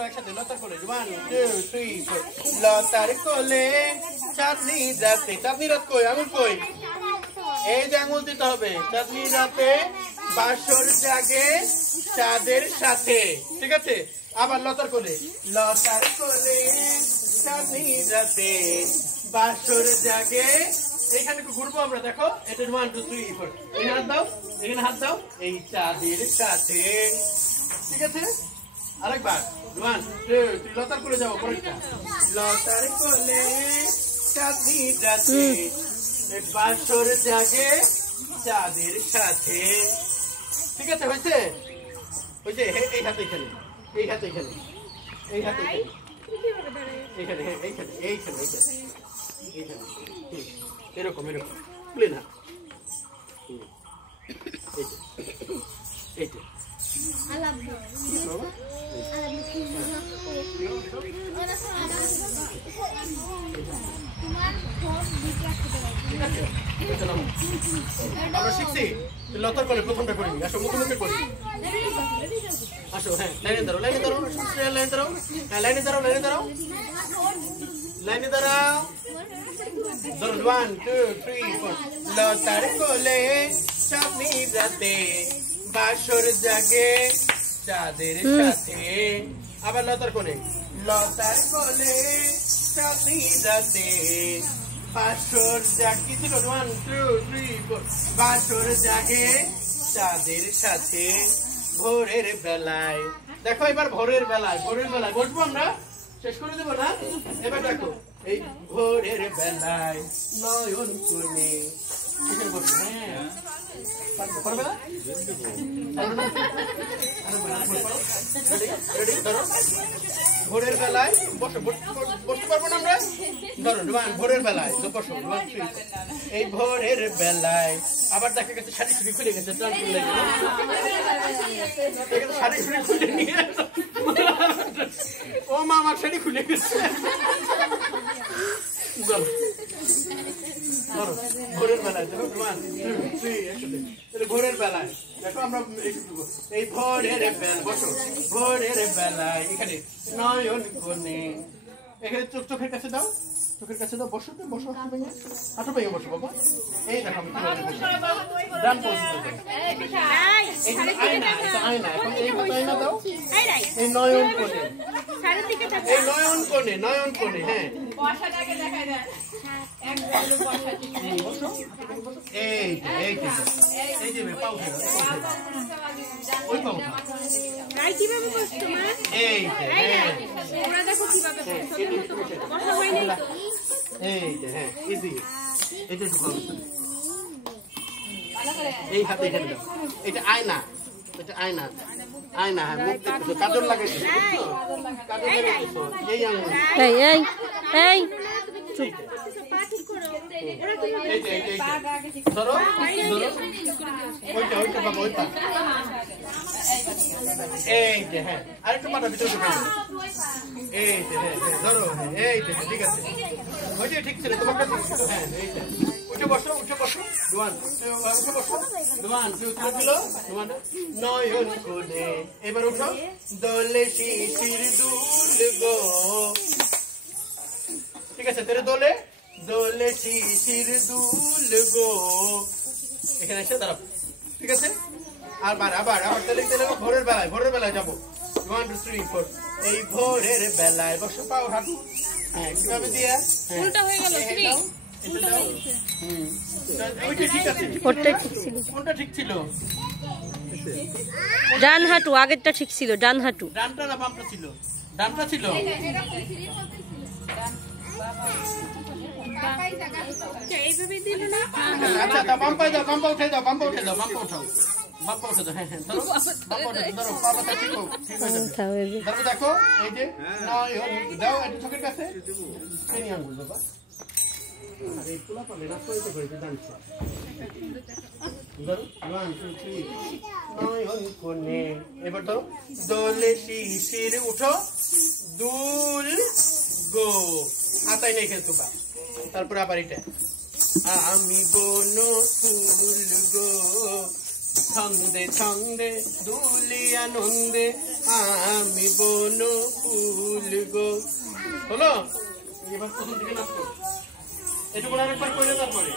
একসাথে লতার কোলে 1 2 3 4 লতার কোলে চাঁদনি রাতে চাঁদনি রাত কই আঙুল কই এই যে আঙুল দিতে হবে চাঁদনি রাতে বাসর জাগে চাঁদের সাথে ঠিক আছে আবার লতার কোলে চাঁদনি রাতে বাসর জাগে এইখানে একটু ঘুরবো আমরা দেখো এটা 1 2 3 4 এখানে হাত দাও এই চাঁদের সাথে ঠিক আছে আরেকবার 1 2 3 লতার কোলে যাও পরেরটা লতার কোলে চাঁদনি রাতে বাসর জাগে চাঁদের সাথে ঠিক আছে হয়েছে এই হাতে এখানে এই হাতে এখানে এই হাতে এখানে এইখানে এইখানে এইখানে এরকম এরকম খুলে না এইটা আমরা শিখছি লতার কোলে প্রথমটা করি আসো মুখোমুখি করি আসো হ্যাঁ লাইনে দাঁড়াও লাইনে দাঁড়াও হ্যাঁ লাইনে দাঁড়াও ধরো 1 2 3 4 লতার কোলে চাঁদনি রাতে বাসর জাগে চাঁদের সাথে আবার লতার কোলে চাঁদনি রাতে বাসর জাগে 1 2 3 4 বাসর জাগে চাঁদের সাথে ভোরের বেলায় দেখো এবার ভোরের বেলায় বসবো আমরা শেষ করে দেবো না এবার দেখো এই ভোরের বেলায় নয়ন কোণে ভোরের বেলায় বসতে পারবো না আমরা ধরো ভোরের বেলায় এই ভোরের বেলায় আবার দেখা গেছে শাড়ি ছুরি খুলে গেছে শাড়ি ছুরি খুলে নিয়ে ও মা আমার শাড়ি খুলে গেছে ভোরের বেলায় দেখো ভোরের বেলায় দেখো আমরা এই ভোরের বেলা বসো ভোরের বেলায় এখানে নয়ন কোণে এখানে চোখের কাছে দাও বসো হাঁটু ভেঙে বসো বাবা এই দেখো ডান আয়না এখন এই আয়না দাও এই নয়ন কোণে হ্যাঁ এই হাতে এটা আয়না হ্যাঁ মুখ দেখতেছো কাজল লাগাইছো এই আঙুল এই ধরো ওইটা বাবা ওইটা এই যে হ্যাঁ আরেকটু পাটা ভিতরে এই যে হ্যাঁ ধরো এই যে ঠিক আছে ওইটা ঠিক ছিল তোমার কাছে হ্যাঁ এইটা উঠে বসো 1 2 নয়ন কোণে এবার উঠো দোলে শিশির দুল গো ঠিক আছে তেরে দোলে শিশির দুল গো এখানে এসে দাঁড়াবো ঠিক আছে আবার তেলে ভোরের বেলায় যাবো 1 2 3 4 এই ভোরের বেলায় বসো পাও হাঁটু হ্যাঁ কিভাবে দিয়া উল্টা হয়ে গেল কোনটা ঠিক ছিল ডান হাঁটু আগেরটা ঠিক ছিল ডান হাঁটু ডানটা না বামটা ছিল ডানটা ছিল আচ্ছা বাম উঠে দাও হ্যাঁ ধরো দেখো এই যে দাও একটু চোখের কাছে এবার ধরো দোলে শিশির উঠো দুল গো হাতায় নেই খেলতো বা তারপরে আবার এটা আমি বন ফুল গো ছন্দে ছন্দে দুলি আনন্দে আমি বন ফুল গো। হলো, এবার প্রথম দিকে নাচ করো, এটুকু আরেকবার করে তারপরে